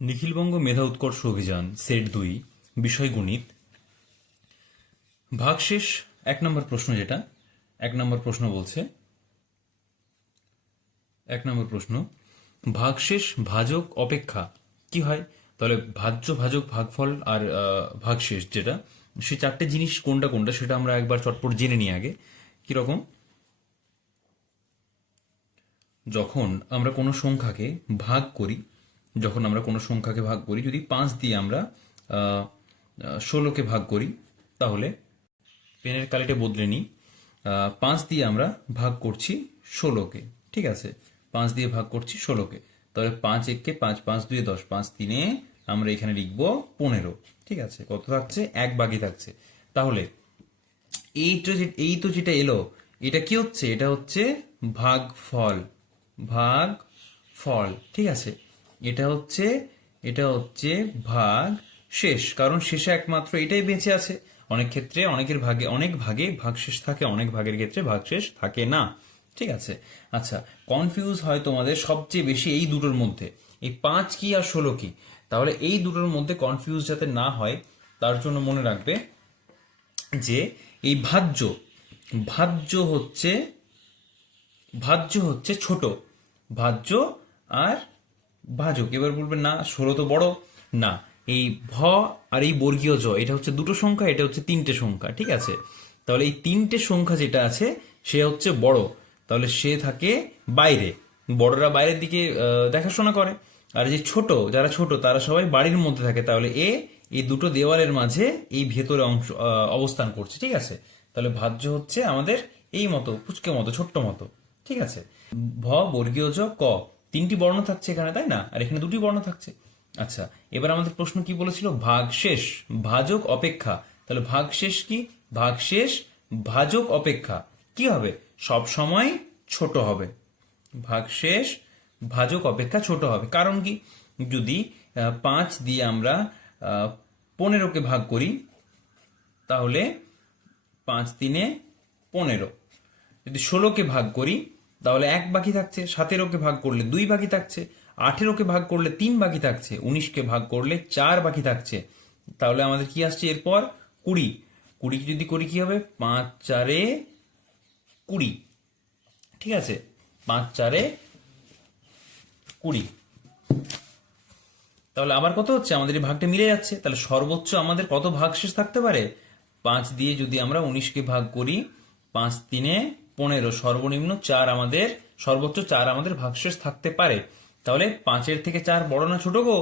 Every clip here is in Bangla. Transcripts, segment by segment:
নিখিলবঙ্গ মেধা উৎকর্ষ অভিযান সেট 2 বিষয় গণিত ভাগশেষ 1 নম্বর প্রশ্ন যেটা 1 নম্বর প্রশ্ন বলছে 1 নম্বর প্রশ্ন ভাগশেষ ভাজক অপেক্ষা কি হয়। তাহলে ভাজ্য ভাজক ভাগফল আর ভাগশেষ যেটা সেই চারটে জিনিস কোনটা কোনটা সেটা আমরা একবার চটপট জেনে নিই আগে। কিরকম, যখন আমরা কোনো সংখ্যাকে ভাগ করি যদি 5 দিয়ে আমরা 16কে ভাগ করি, তাহলে পেনের কালিটা বদলে নিই। 5 দিয়ে আমরা ভাগ করছি 16কে, ঠিক আছে, 5 দিয়ে ভাগ করছি 16কে। তাহলে 5 1-কে 5, 5 2 10, 5 3-এ আমরা এখানে লিখব 15, ঠিক আছে। কত থাকছে? 1 বাকি থাকছে। তাহলে এই তো যেটা এলো, এটা কি হচ্ছে? এটা হচ্ছে ভাগফল, ঠিক আছে। এটা হচ্ছে ভাগ শেষ, কারণ শেষে একমাত্র এটাই বেঁচে আছে। অনেক ক্ষেত্রে অনেক ভাগে ভাগশেষ থাকে, অনেক ভাগের ক্ষেত্রে ভাগশেষ থাকে না, ঠিক আছে। আচ্ছা, কনফিউজ হয় তোমাদের সবচেয়ে বেশি এই দুটোর মধ্যে, এই 5 কি আর 16 কি। তাহলে এই দুটোর মধ্যে কনফিউজ যাতে না হয় তার জন্য মনে রাখবে যে এই ভাজ্য হচ্ছে ছোট, ভাজ্য আর ভাজক। এবার বলবেন না 16 তো বড়, না, এই ভ আর এই বর্গীয় জ এটা হচ্ছে দুটো সংখ্যা, এটা হচ্ছে তিনটে সংখ্যা, ঠিক আছে। তাহলে এই তিনটে সংখ্যা যেটা আছে সে হচ্ছে বড়, তাহলে সে থাকে বাইরে, বড়রা বাইরের দিকে দেখাশোনা করে, আর যে যারা ছোট তারা সবাই বাড়ির মধ্যে থাকে। তাহলে এই দুটো দেওয়ালের মাঝে এই ভেতরে অংশ অবস্থান করছে, ঠিক আছে। তাহলে ভাজ্য হচ্ছে আমাদের এই মতো পুচকে মতো ছোট্ট মতো, ঠিক আছে। ভ বর্গীয় জ ক, তিনটি বর্ণ থাকছে এখানে, তাই না? আর এখানে দুটি বর্ণ থাকছে। আচ্ছা, এবার আমাদের প্রশ্ন কি বলেছিল? ভাগশেষ ভাজক অপেক্ষা। তাহলে ভাগশেষ কি? ভাগশেষ ভাজক অপেক্ষা কি হবে? সব সময় ছোট হবে। ভাগশেষ ভাজক অপেক্ষা ছোট হবে। কারণ কি? যদি 5 দিয়ে আমরা 15কে ভাগ করি, তাহলে 5 3-এ 15। যদি 16কে ভাগ করি তাহলে 1 বাকি থাকছে, 17কে ভাগ করলে 2 বাকি থাকছে, 18কে ভাগ করলে 3 বাকি থাকছে, 19কে ভাগ করলে 4 বাকি থাকছে। তাহলে আমাদের কি আসছে এরপর? 20। 20 যদি করি কি হবে? 5 4-এ 20, ঠিক আছে, 5 4-এ 20। তাহলে আবার কত হচ্ছে? আমাদের এই ভাগটা মিলে যাচ্ছে। তাহলে সর্বোচ্চ আমাদের কত ভাগশেষ থাকতে পারে? 5 দিয়ে যদি আমরা 19কে ভাগ করি, 5 3-এ 15, সর্বনিম্ন 4 আমাদের, সর্বোচ্চ 4 আমাদের ভাগশেষ থাকতে পারে। তাহলে 5-এর থেকে 4 বড় না ছোট গো?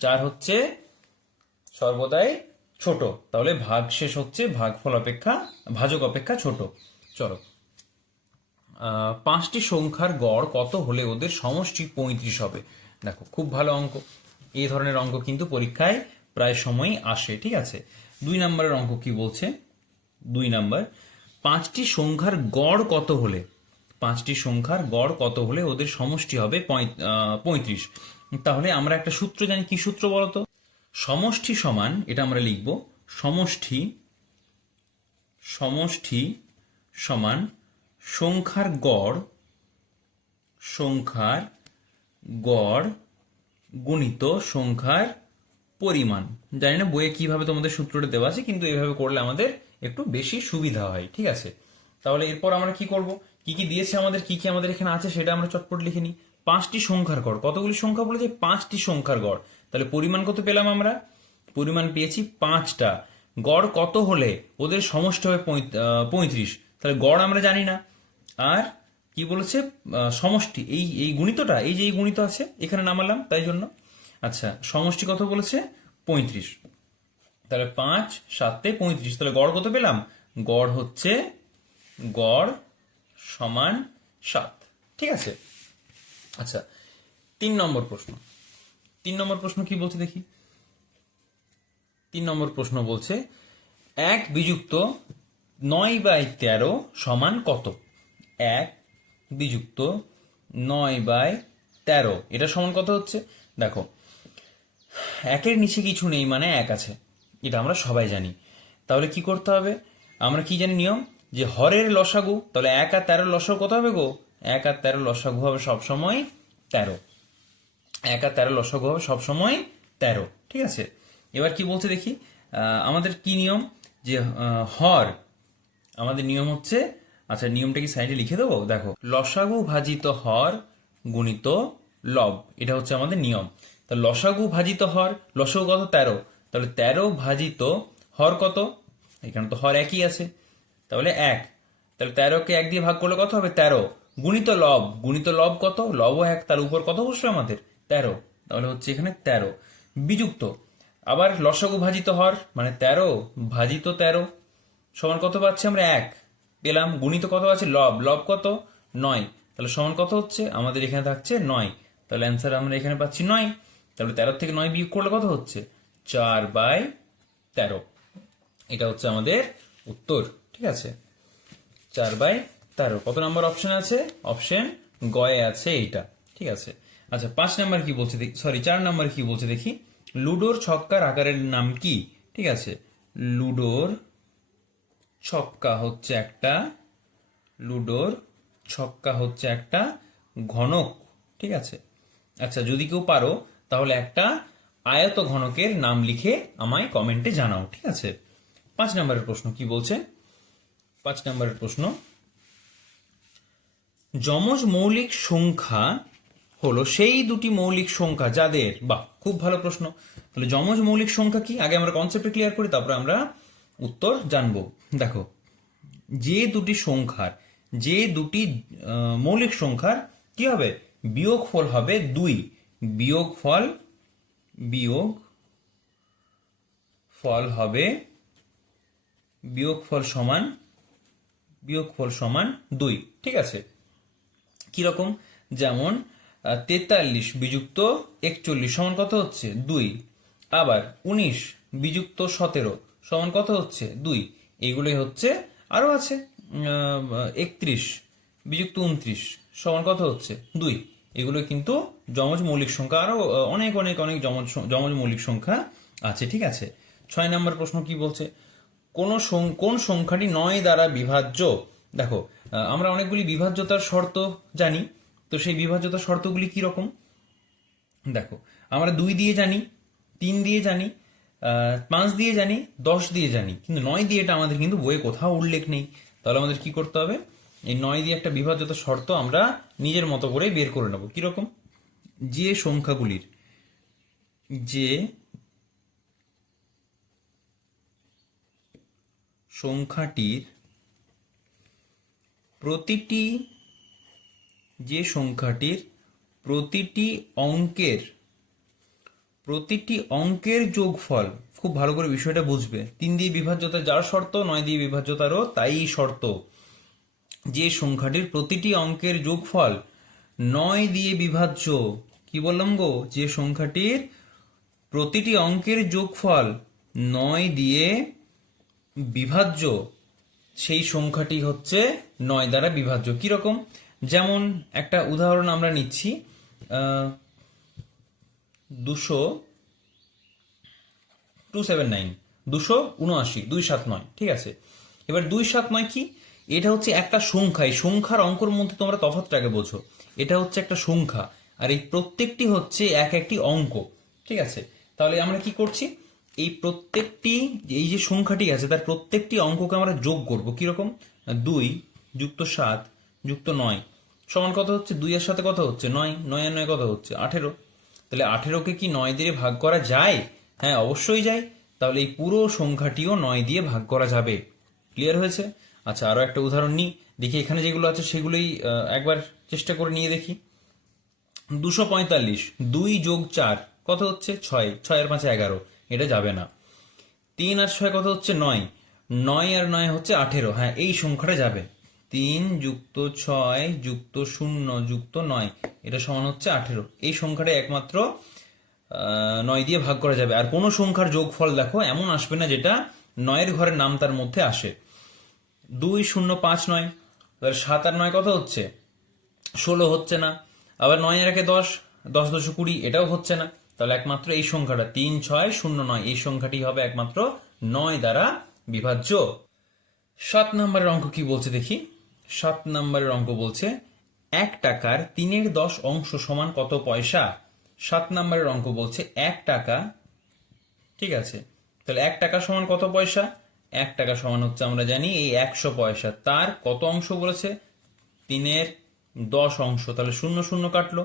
4 হচ্ছে সর্বদাই ছোট। তাহলে ভাগশেষ হচ্ছে ভাজক অপেক্ষা ছোট। চলো, 5টি সংখ্যার গড় কত হলে ওদের সমষ্টি 35 হবে? দেখো, খুব ভালো অঙ্ক। এই ধরনের অঙ্ক কিন্তু পরীক্ষায় প্রায় সময়ই আসে, ঠিক আছে। 2 নম্বরের অঙ্ক কি বলছে? 2 নম্বর, 5টি সংখ্যার গড় কত হলে ওদের সমষ্টি হবে 35। তাহলে আমরা একটা সূত্র জানি। কি সূত্র বলতো? সমষ্টি সমান, এটা আমরা লিখব, সমষ্টি সমান সংখ্যার গড় গুণিত সংখ্যার পরিমাণ। জানি না বইয়ে কিভাবে তোমাদের সূত্রটা দেওয়া আছে, কিন্তু এভাবে করলে আমাদের একটু বেশি সুবিধা হয়, ঠিক আছে। তাহলে এরপর আমরা কি করব? কি কি দিয়েছে আমাদের, কি কি আমাদের এখানে আছে সেটা আমরা চটপট লিখে নিই। 5টি সংখ্যার গড়, কতগুলি সংখ্যা বলেছে? 5টি সংখ্যার গড়। তাহলে পরিমাণ কত পেলাম আমরা? পরিমাণ পেয়েছি 5টা। গড় কত হলে ওদের সমষ্টি হবে 35? তাহলে গড় আমরা জানি না, আর কি বলেছে? সমষ্টি, এই গুণিতটা, এই যে এই গুণিত আছে এখানে নামালাম, তাই জন্য। আচ্ছা, সমষ্টি কত বলেছে? 35। তাহলে 5 7-এ 35। তাহলে গড় কত পেলাম? গড় সমান 7, ঠিক আছে। আচ্ছা, 3 নম্বর প্রশ্ন কি বলছে দেখি। 3 নম্বর প্রশ্ন বলছে 1 বিযুক্ত 9/13 সমান কত? 1 বিযুক্ত 9/13 এটা সমান কত হচ্ছে? দেখো, 1-এর নিচে কিছু নেই মানে 1 আছে, এটা আমরা সবাই জানি। তাহলে কি করতে হবে? আমরা কি জানি নিয়ম, যে হরের লসাগু। তাহলে 1 আর 13 লসাগু কত হবে গো? 1 আর 13 লসাগু হবে সবসময় 13। 1 আর 13 লসাগু হবে সবসময় 13। ঠিক আছে, এবার কি বলছে দেখি। আমাদের কি নিয়ম, যে হর, আমাদের নিয়ম হচ্ছে, আচ্ছা নিয়মটা কি সাইডে লিখে দেবো, দেখো, লসাগু ভাজিত হর গুণিত লব, এটা হচ্ছে আমাদের নিয়ম। তা লসাগু ভাজিত হর, লসাগু কত 13, তাহলে 13 ভাজিত হর কত, এখানে তো হর একই আছে, তাহলে 1, তাহলে 13কে 1 দিয়ে ভাগ করলে কত হবে 13, গুণিত লব, গুণিত লব কত, লবও 1, তার উপর কত বসবে আমাদের 13, তাহলে হচ্ছে এখানে 13 বিযুক্ত, আবার লসাগু ভাজিত হর মানে 13 ভাজিত 13 সমান কত পাচ্ছি আমরা 1 পেলাম, গুণিত কত আছে লব, লব কত 9, তাহলে সমান কত হচ্ছে আমাদের এখানে থাকছে 9, তাহলে অ্যান্সার আমরা এখানে পাচ্ছি 9, তাহলে 13 থেকে 9 বিয়োগ করলে কত হচ্ছে 4/13, এটা হচ্ছে আমাদের উত্তর। ঠিক আছে, 4/13। কত নাম্বার অপশন আছে, অপশন গয়ে আছে এইটা। ঠিক আছে, আচ্ছা 5 নাম্বার কি বলছে দেখি, সরি 4 নাম্বার কি বলছে দেখি, লুডোর ছক্কার আকারের নাম কি। ঠিক আছে, লুডোর ছক্কা হচ্ছে একটা, লুডোর ছক্কা হচ্ছে একটা ঘনক। ঠিক আছে, আচ্ছা যদি কেউ পারো তাহলে একটা আয়ত ঘনকের নাম লিখে আমায় কমেন্টে জানাও। ঠিক আছে, 5 নম্বরের প্রশ্ন কি বলছে, 5 নম্বরের প্রশ্ন, যমজ মৌলিক সংখ্যা হলো সেই দুটি মৌলিক সংখ্যা যাদের, বাহ খুব ভালো প্রশ্ন, তাহলে যমজ মৌলিক সংখ্যা কি, আগে আমরা কনসেপ্ট ক্লিয়ার করি তারপরে আমরা উত্তর জানবো। দেখো, যে দুটি সংখ্যার, যে দুটি মৌলিক সংখ্যার কি হবে, বিয়োগফল হবে 2, বিয়োগফল, বিয়োগফল হবে, বিয়োগফল সমান 2। ঠিক আছে, কিরকম, যেমন 43 বিযুক্ত 41 সমান কত হচ্ছে 2, আবার 19 বিযুক্ত 17 সমান কত হচ্ছে 2, এইগুলোই হচ্ছে, আরো আছে 31 বিযুক্ত 29 সমান কত হচ্ছে 2, এগুলো কিন্তু যমজ মৌলিক সংখ্যা, আরো অনেক অনেক অনেক যমজ মৌলিক সংখ্যা আছে। ঠিক আছে, 6 নম্বর প্রশ্ন কি বলছে, কোন সংখ্যাটি 9 দ্বারা বিভাজ্য। দেখো, আমরা অনেকগুলি বিভাজ্যতার শর্ত জানি, তো সেই বিভাজ্যতার শর্তগুলি কি রকম, দেখো আমরা 2 দিয়ে জানি, 3 দিয়ে জানি, 5 দিয়ে জানি, 10 দিয়ে জানি, কিন্তু 9 দিয়ে এটা আমাদের কিন্তু বইয়ে কোথাও উল্লেখ নেই। তাহলে আমাদের কি করতে হবে, এই 9 দিয়ে একটা বিভাজ্যতার শর্ত আমরা নিজের মতো করে বের করে নেব। কিরকম, যে সংখ্যাগুলির, যে সংখ্যাটির প্রতিটি, যে সংখ্যাটির প্রতিটি অঙ্কের যোগফল, খুব ভালো করে বিষয়টা বুঝবে, 3 দিয়ে বিভাজ্যতা যার শর্ত, 9 দিয়ে বিভাজ্যতারও তাই শর্ত, যে সংখ্যাটির প্রতিটি অঙ্কের যোগফল 9 দিয়ে বিভাজ্য, কি বললাম গো, যে সংখ্যাটির প্রতিটি অঙ্কের যোগফল 9 দিয়ে বিভাজ্য, সেই সংখ্যাটি হচ্ছে 9 দ্বারা বিভাজ্য। কিরকম, যেমন একটা উদাহরণ আমরা নিচ্ছি, 279, 279, ঠিক আছে। এবার 279 কি, এটা হচ্ছে একটা সংখ্যা, এই সংখ্যার অঙ্কর মধ্যে তোমরা তফাৎটাকে বোঝো, এটা হচ্ছে একটা সংখ্যা আর এই প্রত্যেকটি হচ্ছে এক একটি অঙ্ক। ঠিক আছে, তাহলে আমরা কি করছি, এই প্রত্যেকটি, এই যে সংখ্যাটি আছে তার প্রত্যেকটি অঙ্ককে আমরা যোগ করব। কিরকম, 2 যুক্ত 7 যুক্ত 9 সমান কত হচ্ছে, 2 এর সাথে কত হচ্ছে 9, 9 আর 9 কত হচ্ছে 18, তাহলে 18কে কি 9 দিয়ে ভাগ করা যায়, হ্যাঁ অবশ্যই যায়, তাহলে এই পুরো সংখ্যাটিও 9 দিয়ে ভাগ করা যাবে। ক্লিয়ার হয়েছে। আচ্ছা আরো একটা উদাহরণ নিই, দেখি এখানে যেগুলো আছে সেগুলোই একবার চেষ্টা করে নিয়ে দেখি। 245, 2 যোগ 4 কত হচ্ছে 6, 6 আর 5 11, এটা যাবে না। 3 আর 6 কত হচ্ছে 9, 9 আর 9 হচ্ছে 18, হ্যাঁ এই সংখ্যাটা যাবে। 3 যুক্ত 6 যুক্ত 0 যুক্ত 9 এটা সমান হচ্ছে 18, এই সংখ্যাটা একমাত্র 9 দিয়ে ভাগ করা যাবে। আর কোনো সংখ্যার যোগফল দেখো এমন আসবে না যেটা 9 এর ঘরের নাম তার মধ্যে আসে। 2 0 5 9, 7 আর 9 কত হচ্ছে 16, হচ্ছে না। আবার 9 আর 1 10, 10 10 20, এটাও হচ্ছে না। তাহলে একমাত্র এই সংখ্যাটা 3 6 0 9, এই সংখ্যাটি হবে একমাত্র 9 দ্বারা বিভাজ্য। 7 নম্বরের অঙ্ক কি বলছে দেখি। 7 নম্বরের অঙ্ক বলছে 1 টাকার 3 এর 10 অংশ সমান কত পয়সা। 7 নম্বরের অঙ্ক বলছে 1 টাকা, ঠিক আছে, তাহলে 1 টাকা সমান কত পয়সা? 1 টাকা সমান হচ্ছে আমরা জানি এই 100 পয়সা, তার কত অংশ বলেছে? 3-এর 10 অংশ, তাহলে 0 0 কাটলো,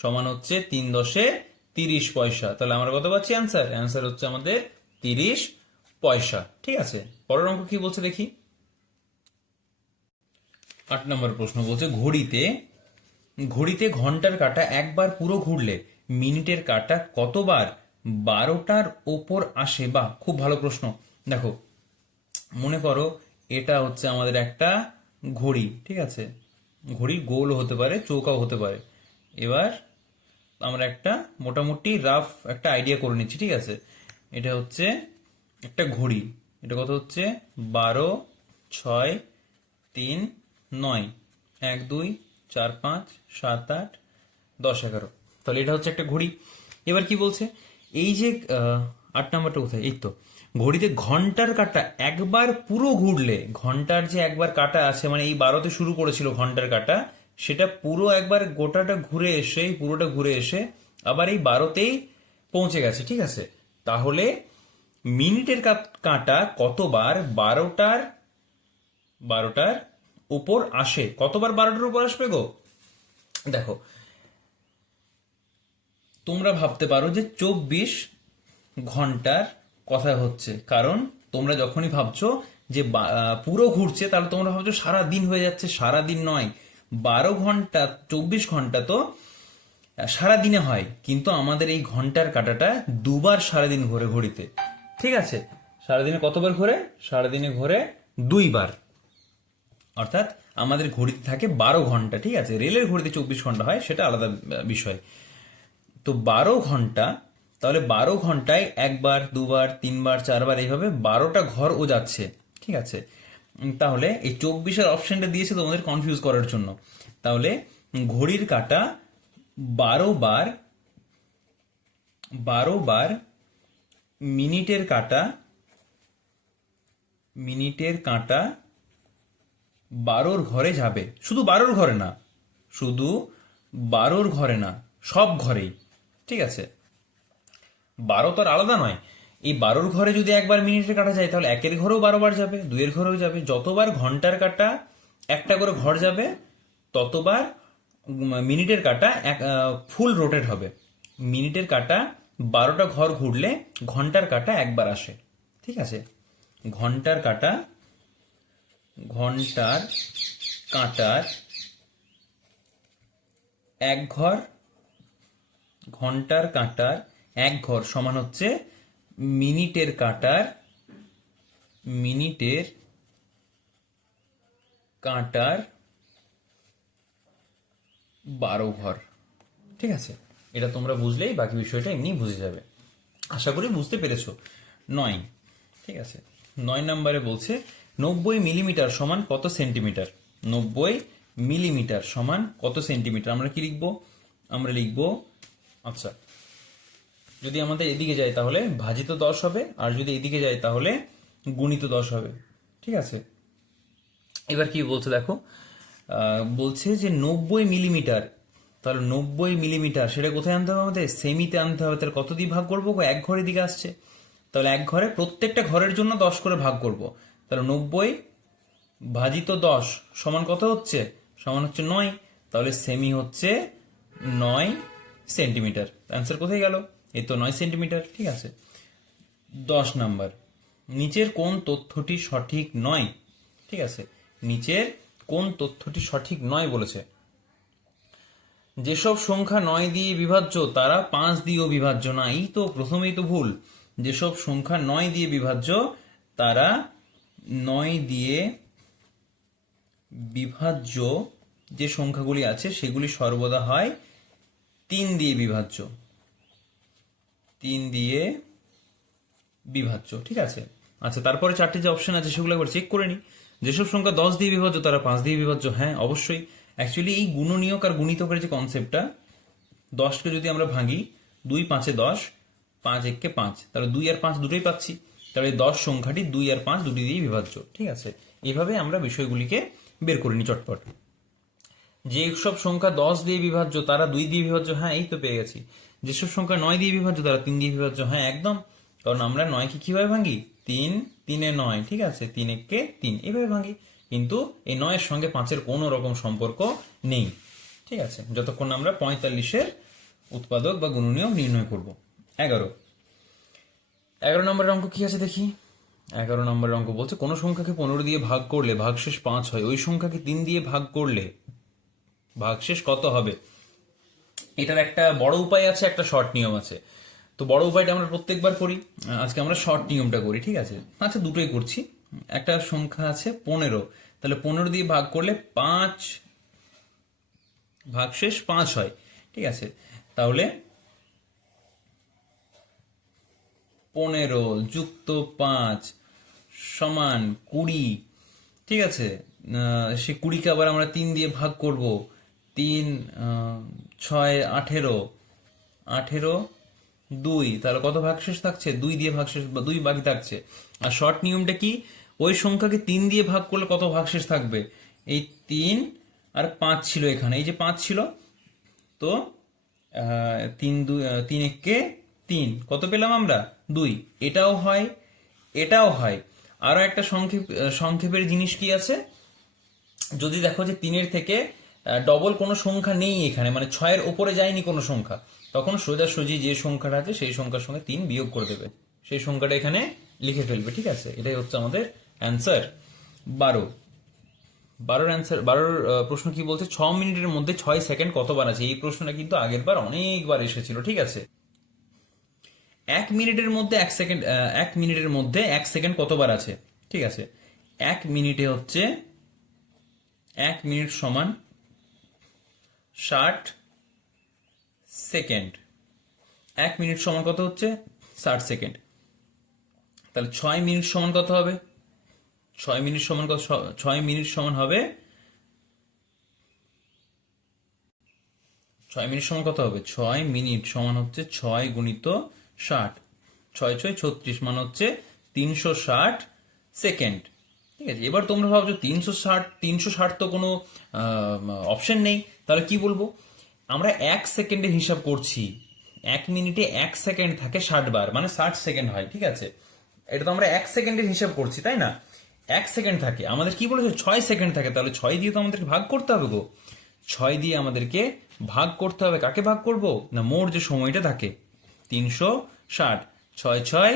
সমান হচ্ছে 3×10 30 পয়সা। তাহলে আমরা কত পাচ্ছি অ্যান্সার? অ্যান্সার হচ্ছে আমাদের 30 পয়সা। ঠিক আছে, পরের অঙ্ক কি বলছে দেখি। 8 নম্বর প্রশ্ন বলছে ঘড়িতে ঘড়িতে ঘন্টার কাঁটা একবার পুরো ঘুরলে মিনিটের কাঁটা কতবার 12টার ওপর আসে? বা খুব ভালো প্রশ্ন। দেখো, মনে করো এটা হচ্ছে আমাদের একটা ঘড়ি, ঠিক আছে, ঘড়ি গোল হতে পারে, চৌকাও হতে পারে। এবার আমরা একটা মোটামুটি রাফ একটা আইডিয়া করে নিচ্ছি, ঠিক আছে। এটা হচ্ছে একটা ঘড়ি, এটা কত হচ্ছে 12, 6, 3, 9, 1, 2, 4, 5, 7, 8, 10, 11। তাহলে এটা হচ্ছে একটা ঘড়ি। এবার কি বলছে, এই যে 8 নাম্বারটা কোথায়? এই তো, ঘড়িতে ঘন্টার কাঁটা একবার পুরো ঘুরলে, ঘন্টার যে একবার কাঁটা আছে, মানে এই 12তে শুরু করেছিল ঘন্টার কাঁটা, সেটা পুরো একবার গোটাটা ঘুরে এসে, পুরোটা ঘুরে এসে আবার এই 12তেই পৌঁছে গেছে, ঠিক আছে। তাহলে মিনিটের কাঁটা কতবার 12টার উপর আসে? কতবার 12টার উপর আসবে গো? দেখো, তোমরা ভাবতে পারো যে 24 ঘন্টার কথা হচ্ছে, কারণ তোমরা যখনই ভাবছো যে পুরো ঘুরছে, তাহলে তোমরা ভাবছো সারা দিন হয়ে যাচ্ছে। সারা দিন নয়, 12 ঘন্টা, 24 ঘন্টা তো সারা দিনে হয়, কিন্তু আমাদের এই ঘন্টার কাঁটাটা দুবার সারাদিন ঘোরে ঘড়িতে, ঠিক আছে। সারাদিনে কতবার ঘোরে? সারাদিনে ঘোরে 2বার, অর্থাৎ আমাদের ঘড়িতে থাকে 12 ঘন্টা, ঠিক আছে। রেলের ঘড়িতে 24 ঘন্টা হয়, সেটা আলাদা বিষয়। তো 12 ঘন্টা, তাহলে 12 ঘন্টায় একবার, দুবার, 3বার, 4বার, এইভাবে 12টা ঘর ও যাচ্ছে, ঠিক আছে। তাহলে এই 24-এর অপশনটা দিয়েছে তোমাদের কনফিউজ করার জন্য। তাহলে ঘড়ির কাঁটা 12বার, 12বার মিনিটের কাঁটা, মিনিটের কাঁটা 12র ঘরে যাবে। শুধু 12র ঘরে না, শুধু 12র ঘরে না, সব ঘরেই, ঠিক আছে। 12 তো আর আলাদা নয়। এই 12র ঘরে যদি একবার মিনিটের কাটা যায়, তাহলে 1-এর ঘরেও 12 বার যাবে, 2-এর ঘরেও যাবে। যতবার ঘন্টার কাটা একটা করে ঘর যাবে, ততবার মিনিটের কাটা ফুল রোটেট হবে। মিনিটের কাটা 12টা ঘর ঘুরলে ঘন্টার কাটা একবার আসে, ঠিক আছে। ঘন্টার কাটা, ঘন্টার কাঁটার এক ঘর, ঘন্টার কাঁটার এক ঘর সমান হচ্ছে মিনিটের কাঁটার, মিনিটের কাঁটার 12 ঘর, ঠিক আছে। এটা তোমরা বুঝলেই বাকি বিষয়টা এমনি বুঝে যাবে। আশা করি বুঝতে পেরেছো। 9, ঠিক আছে, 9 নম্বরে বলছে 90 মিলিমিটার সমান কত সেন্টিমিটার? 90 মিলিমিটার সমান কত সেন্টিমিটার? আমরা কি লিখবো? আমরা লিখবো, আচ্ছা, যদি আমাদের এদিকে যায় তাহলে ভাজিত 10 হবে, আর যদি এদিকে যায় তাহলে গুণিত 10 হবে, ঠিক আছে। এবার কি বলছে দেখো, বলছে যে 90 মিলিমিটার, তাহলে 90 মিলিমিটার সেটা কোথায় আনতে হবে? আমাদের সেমিতে আনতে হবে। তাহলে কত দিয়ে ভাগ করবো? এক ঘরের দিকে আসছে, তাহলে এক ঘরে, প্রত্যেকটা ঘরের জন্য 10 করে ভাগ করব। তাহলে 90 ভাজিত 10 সমান কত হচ্ছে? সমান হচ্ছে 9। তাহলে সেমি হচ্ছে 9 সেন্টিমিটার। অ্যান্সার কোথায় গেল? এই তো 9 সেন্টিমিটার, ঠিক আছে। 10 নাম্বার, নিচের কোন তথ্যটি সঠিক নয়? ঠিক আছে, নিচের কোন তথ্যটি সঠিক নয় বলেছে। যেসব সংখ্যা 9 দিয়ে বিভাজ্য তারা 5 দিয়েও বিভাজ্য না। এই তো প্রথমেই তো ভুল। যেসব সংখ্যা 9 দিয়ে বিভাজ্য তারা 9 দিয়ে বিভাজ্য যে সংখ্যাগুলি আছে সেগুলি সর্বদা হয় 3 দিয়ে বিভাজ্য, 3 দিয়ে বিভাজ্য, ঠিক আছে। আচ্ছা, তারপরে 4টে যে অপশন আছে সেগুলো একবার চেক করে নি। যেসব সংখ্যা 10 দিয়ে বিভাজ্য তারা 5 দিয়ে বিভাজ্য, হ্যাঁ অবশ্যই। অ্যাকচুয়ালি এই গুণনীয়ক আর গুণিতকের যে কনসেপ্টটা, 10কে যদি আমরা ভাঙি 2 5-এ 10, 5 1-কে 5, তাহলে 2 আর 5 দুটোই পাচ্ছি। তাহলে 10 সংখ্যাটি 2 আর 5 দুটি দিয়েই বিভাজ্য, ঠিক আছে। এইভাবে আমরা বিষয়গুলিকে বের করে নিই চটপট। যে সব সংখ্যা 10 দিয়ে বিভাজ্য তারা 2 দিয়ে বিভাজ্য, হ্যাঁ এই তো পেয়ে গেছি। যেসব সংখ্যা 9 দিয়ে বিভাজ্য তারা 3 দিয়ে বিভাজ্য, হ্যাঁ একদম। কারণ আমরা 9 কে কিভাবে ভাঙি? 3 3 এ 9, ঠিক আছে, 3 একে 3 এইভাবে ভাঙি। কিন্তু এই 9 এর সঙ্গে 5 এর কোনো রকম সম্পর্ক নেই, ঠিক আছে, যতক্ষণ না আমরা 45-এর উৎপাদক বা গুণনীয়ক নির্ণয় করব। 11 নম্বরের অঙ্ক কি আছে দেখি। 11 নম্বরের অঙ্ক বলছে কোন সংখ্যাকে 15 দিয়ে ভাগ করলে ভাগশেষ 5 হয়, ওই সংখ্যাকে 3 দিয়ে ভাগ করলে ভাগশেষ কত হবে? এটার একটা বড় উপায় আছে, একটা শর্ট নিয়ম আছে। তো বড় উপায়টা আমরা প্রত্যেকবার করি, আজকে আমরা শর্ট নিয়মটা করি, ঠিক আছে। আচ্ছা, দুটোই করছি। একটা সংখ্যা আছে 15, তাহলে 15 দিয়ে ভাগ করলে 5 ভাগশেষ 5 হয়, ঠিক আছে। তাহলে 15 যুক্ত 5 সমান 20, ঠিক আছে। সে 20কে আবার আমরা 3 দিয়ে ভাগ করব। 3 6 18, 18 2, তাহলে কত ভাগশেষ থাকছে? 2 দিয়ে ভাগশেষ, 2 বাকি থাকছে। আর শর্ট নিয়মটা কি? ওই সংখ্যাকে 3 দিয়ে ভাগ করলে কত ভাগশেষ থাকবে? এই 3 আর 5 ছিল এখানে, এই যে 5 ছিল, তো 3 একে 3, কত পেলাম আমরা? 2। এটাও হয়, এটাও হয়। আরো একটা সংক্ষেপের জিনিস কি আছে, যদি দেখো যে 3-এর থেকে ডবল কোনো সংখ্যা নেই এখানে, মানে 6-এর উপরে যায়নি কোনো সংখ্যা, তখন সোজাসুজি যে সংখ্যাটা আছে সেই সংখ্যার সঙ্গে 3 বিয়োগ করে দেবে, সেই সংখ্যাটা এখানে লিখে ফেলবে, ঠিক আছে। এটাই হচ্ছে আমাদের অ্যান্সার। 12 12 প্রশ্ন কি বলছে, 6 মিনিটের মধ্যে 6 সেকেন্ড কতবার আছে? এই প্রশ্নটা কিন্তু আগের বার অনেকবার এসেছিল, ঠিক আছে। 1 মিনিটের মধ্যে 1 সেকেন্ড, 1 মিনিটের মধ্যে 1 সেকেন্ড কতবার আছে? ঠিক আছে, 1 মিনিটে হচ্ছে 1 মিনিট সমান 60 সেকেন্ড। 1 মিনিট সমান কত হচ্ছে? 60 সেকেন্ড। তাহলে 6 মিনিট সমান কত হবে? 6 মিনিট সমান কত? 6 মিনিট সমান হবে, 6 মিনিট সমান কত হবে? 6 মিনিট সমান হচ্ছে 6 গুণিত 60, 6 6 36, মানে হচ্ছে 360 সেকেন্ড, ঠিক আছে। এবার তোমরা ভাবছো 360 তো কোনো অপশন নেই, তাহলে কি বলবো? আমরা 1 সেকেন্ডের হিসাব করছি। 1 মিনিটে 1 সেকেন্ড থাকে 60 বার, মানে 60 সেকেন্ড হয়, ঠিক আছে। এটা তো আমরা 1 সেকেন্ডের হিসাব করছি, তাই না? 1 সেকেন্ড থাকে, আমাদের কি বলেছে? 6 সেকেন্ড থাকে, তাহলে 6 দিয়ে তো আমাদেরকে ভাগ করতে হবে গো। 6 দিয়ে আমাদেরকে ভাগ করতে হবে। কাকে ভাগ করব? না, মোট যে সময়টা থাকে 360, 6 6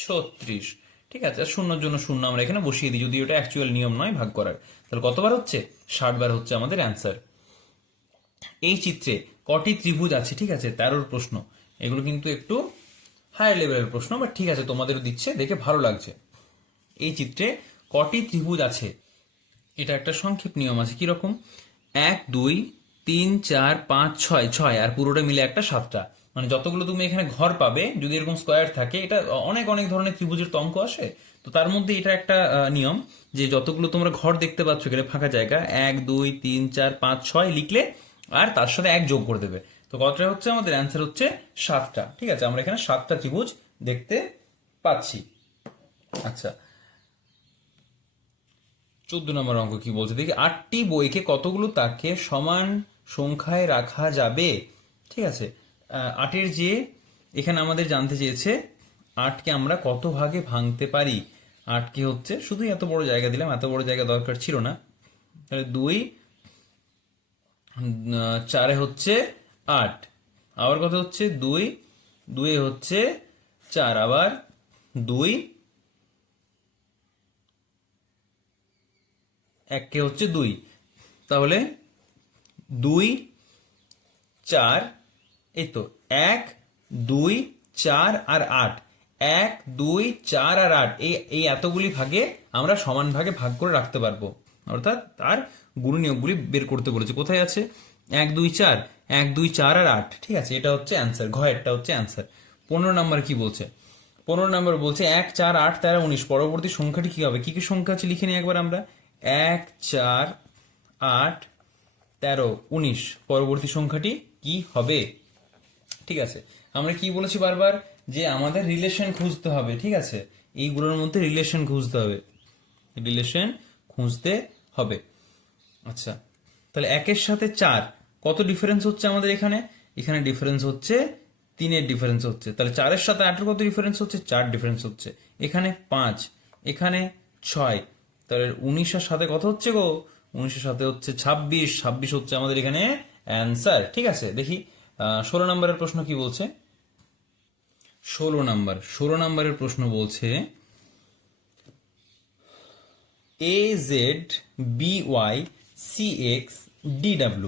36, ঠিক আছে। আর শূন্যর জন্য শূন্য আমরা এখানে বসিয়ে দিই, যদি ওটা অ্যাকচুয়াল নিয়ম নয় ভাগ করার। তাহলে কতবার হচ্ছে? 60 বার হচ্ছে আমাদের অ্যান্সার। এই চিত্রে কটি ত্রিভুজ আছে? ঠিক আছে, 13 প্রশ্ন। এগুলো কিন্তু একটু হায়ার লেভেলের প্রশ্ন, বাট ঠিক আছে, তোমাদেরও দিচ্ছে, দেখে ভালো লাগছে। এই চিত্রে কটি ত্রিভুজ আছে? এটা একটা সংক্ষেপ নিয়ম আছে, কিরকম? 1 2 3 4 5 6, 6 আর পুরোটা মিলে একটা 7টা, মানে যতগুলো তুমি এখানে ঘর পাবে, যদি এরকম স্কোয়ার থাকে, এটা অনেক অনেক ধরনের ত্রিভুজের তো অঙ্ক আসে, তো তার মধ্যে এটা একটা নিয়ম, যে যতগুলো তোমরা ঘর দেখতে পাচ্ছ এখানে ফাঁকা জায়গা, 1 2 3 4 5 6 লিখলে আর তার সাথে 1 যোগ করে দেবে, তো কতটা হচ্ছে? আমাদের অ্যান্সার হচ্ছে 7টা, ঠিক আছে। আমরা এখানে 7টা ত্রিভুজ দেখতে পাচ্ছি। আচ্ছা, 14 নম্বর অঙ্ক কি বলছে দেখি। 8টি বইকে কতগুলো তাকে সমান সংখ্যায় রাখা যাবে? ঠিক আছে, 8-এর যে এখানে আমাদের জানতে চেয়েছে, 8কে আমরা কত ভাগে ভাঙতে পারি? 8কে হচ্ছে, শুধু এত বড় জায়গা দিলাম, এত বড় জায়গা দরকার ছিল না। তাহলে 2 4-এ হচ্ছে 8, আবার কত হচ্ছে? 2 2-এ হচ্ছে 4, আবার 2 1-কে হচ্ছে 2, তাহলে 2 4, এই তো 1 2 4 আর 8, 1 2 4 আর 8, এই এতগুলি ভাগে আমরা সমান ভাগে ভাগ করে রাখতে পারবো, অর্থাৎ তার গুণনীয়কগুলি বের করতে বলেছে। কোথায় আছে? 1 2 4, 1 2 4 আর 8, ঠিক আছে, এটা হচ্ছে অ্যান্সার, ঘয়েরটা হচ্ছে অ্যান্সার। 15 নম্বর কি বলছে? 15 নম্বর বলছে 1 4 8 13 19, পরবর্তী সংখ্যাটি কি হবে? কি কি সংখ্যা আছে লিখে নিই একবার আমরা। 1 4 8 13 19, পরবর্তী সংখ্যাটি কি হবে? ঠিক আছে, আমরা কি বলেছি বারবার, যে আমাদের রিলেশন খুঁজতে হবে, ঠিক আছে, এইগুলোর মধ্যে রিলেশন খুঁজতে হবে, রিলেশন খুঁজতে হবে। আচ্ছা, তাহলে 1-এর সাথে 4 কত ডিফারেন্স হচ্ছে আমাদের এখানে? এখানে ডিফারেন্স হচ্ছে 3-এর ডিফারেন্স হচ্ছে। তাহলে 4-এর সাথে 8-এর কত ডিফারেন্স হচ্ছে? 4 ডিফারেন্স হচ্ছে। এখানে 5, এখানে 6, তাহলে 19-এর সাথে কত হচ্ছে গো? 19-এর সাথে হচ্ছে 26, 26 হচ্ছে আমাদের এখানে অ্যান্সার। ঠিক আছে, দেখি 16 নম্বরের প্রশ্ন কি বলছে। 16 নম্বরের প্রশ্ন বলছে AZBYCX DW।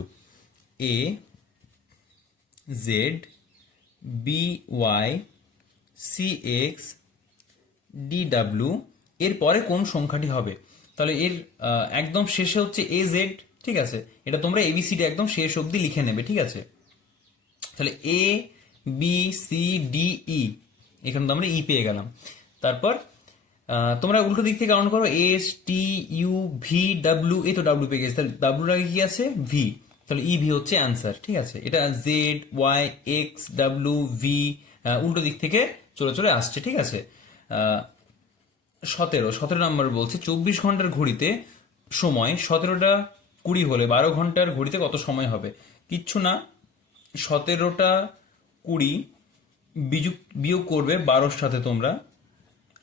AZBYCX DW এর পরে কোন সংখ্যাটি হবে? তাহলে এর একদম শেষে হচ্ছে AZ। ঠিক আছে, এটা তোমরা ABCD একদম শেষ অবধি লিখে নেবে। ঠিক আছে, তাহলে ABCDE, এখানে তো আমরা ই পেয়ে গেলাম। তারপর তোমরা উল্টো দিক থেকে কাউন্ট করো, STUVW, এই তো ডাব্লিউ পেয়ে গেছে, তাহলে ডাব্লিউর আগে কি আছে? ভি, তাহলে ইভি হচ্ছে অ্যান্সার। ঠিক আছে, এটা ZYXWV উল্টো দিক থেকে চলে চলে আসছে। ঠিক আছে, 17 নম্বর বলছে 24 ঘন্টার ঘড়িতে সময় 17টা 20 হলে 12 ঘন্টার ঘড়িতে কত সময় হবে? কিচ্ছু না, 17টা 20 বিয়োগ করবে 12-র সাথে। তোমরা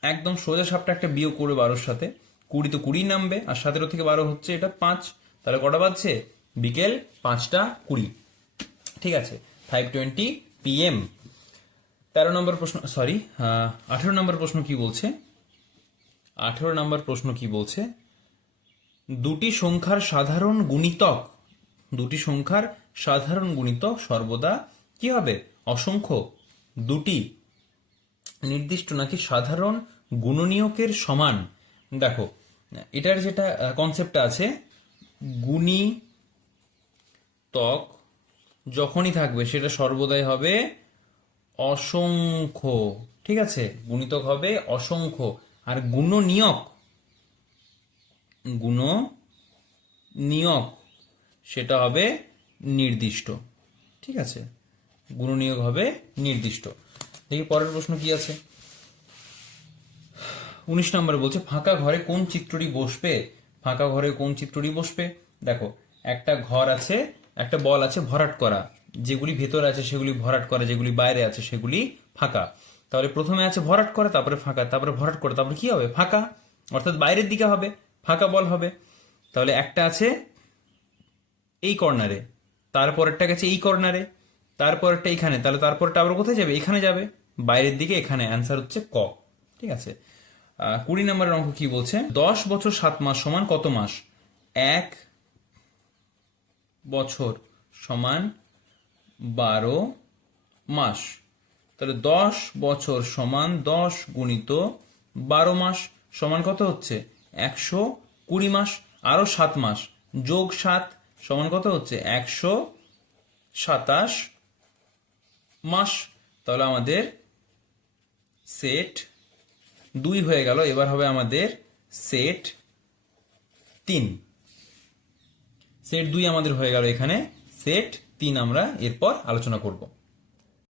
একদম সোজা সাপটা একটা বিয়োগ করবে 12-র সাথে, 20 তো 20 নামবে, আর 17 থেকে 12 হচ্ছে এটা 5, তাহলে কটা বাজছে? বিকেল 5টা 20। ঠিক আছে, 5:20 PM। 18 নম্বর প্রশ্ন কি বলছে? 18 নম্বর প্রশ্ন কি বলছে? দুটি সংখ্যার সাধারণ গুণিতক সর্বদা কি হবে? অসংখ্য। দুটি নির্দিষ্ট নাকি সাধারণ গুণনীয়কের সমান। দেখো, এটার যেটা কনসেপ্টটা আছে, গুণিতক যখনই থাকবে সেটা সর্বদাই হবে অসংখ্য। ঠিক আছে, গুণিতক হবে অসংখ্য, আর গুণনীয়ক সেটা হবে নির্দিষ্ট। ঠিক আছে, গুণনীয়ক হবে নির্দিষ্ট। দেখি পরের প্রশ্ন কি আছে। 19 নম্বরে বলছে ফাঁকা ঘরে কোন চিত্রটি বসবে? দেখো, একটা ঘর আছে, একটা বল আছে ভরাট করা, যেগুলি ভেতরে আছে সেগুলি ভরাট করা, যেগুলি বাইরে আছে সেগুলি ফাঁকা। তাহলে প্রথমে আছে ভরাট করা, তারপরে ফাঁকা, তারপরে ভরাট করা, তারপরে কি হবে? ফাঁকা, অর্থাৎ বাইরের দিকে হবে, ফাঁকা বল হবে। তাহলে একটা আছে এই কর্নারে, তারপরেরটা গেছে এই কর্নারে, তারপরেরটা এখানে, তাহলে তারপরটা আবার কোথায় যাবে? এখানে যাবে, বাইরের দিকে, এখানে। অ্যান্সার হচ্ছে ক। ঠিক আছে, 20 নম্বরের অঙ্ক কি বলছে? 10 বছর 7 মাস সমান কত মাস? 1 বছর সমান 12 মাস। তাহলে 10 বছর সমান 10 গুণিত 12 মাস সমান কত হচ্ছে? 120 মাস। আরো 7 মাস যোগ 7 সমান কত হচ্ছে? 127 মাস। তাহলে আমাদের সেট 2 হয়ে গেল, এবার হবে আমাদের সেট 3। সেট 2 আমাদের হয়ে গেল, এখানে সেট 3 আমরা এরপর আলোচনা করব।